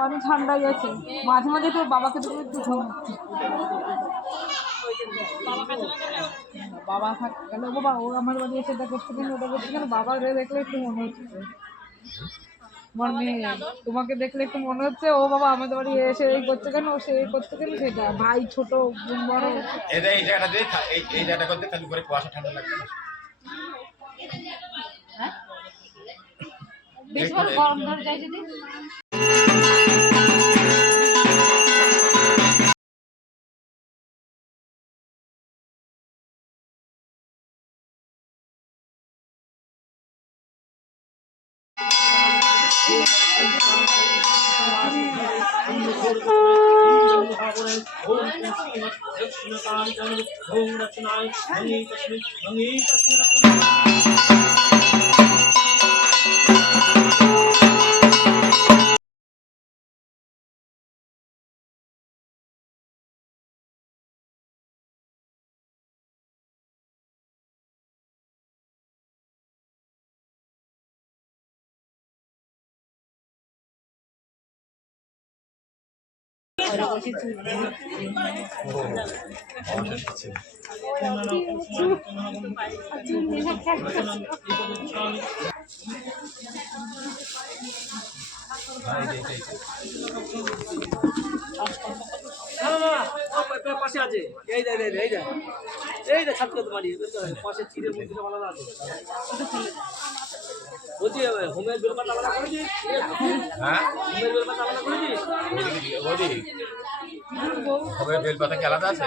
মানে ঠান্ডা গেছে, মাঝে মাঝে তো বাবাকে দেখলে একটু ঘুম হচ্ছে। বাবা গেল বাবা, ও আমার বাড়ি এসে এটা করছে কেন ওটা করছে কেন, বাবা দেখলে একটু মনে হচ্ছে আমার মেয়ে, তোমাকে দেখলে একটু মনে হচ্ছে ও বাবা আমাদের বাড়ি এসে এই করছে কেন, সে এই করছে কেন, সেটা ভাই ছোট বোন বড় এই জায়গাটা করতে তাহলে করে কুয়াশা ঠান্ডা লাগবে না। বেশ বড় গরম ধরে যায় যদি। পাশে আছে এই ছাত্র তোমারই পাশে চিড়ের মধ্যে আলাদা আছে বলছি হোমের বেলপাতা আলাদা করেছিস? হ্যাঁ হোমের বেলপাতা আলাদা করেছিস? হোমের বেলপাতা কি আলাদা আছে?